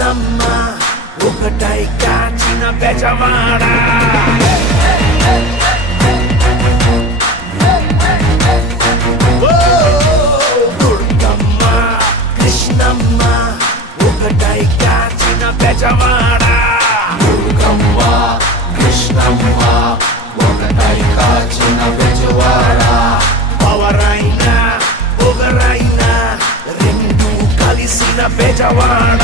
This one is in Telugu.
కృష్ణమ్మ ఒకటై కాచిన బెజవాడ దుర్గమ్మ కృష్ణమ్మ ఒకటై కాచిన బెజవాడ దుర్గమ్మ కృష్ణమ్మ ఒకటై కాచిన బెజవాడ పవరైనా పొగరైనా రెండు కలిసిన బెజవాడ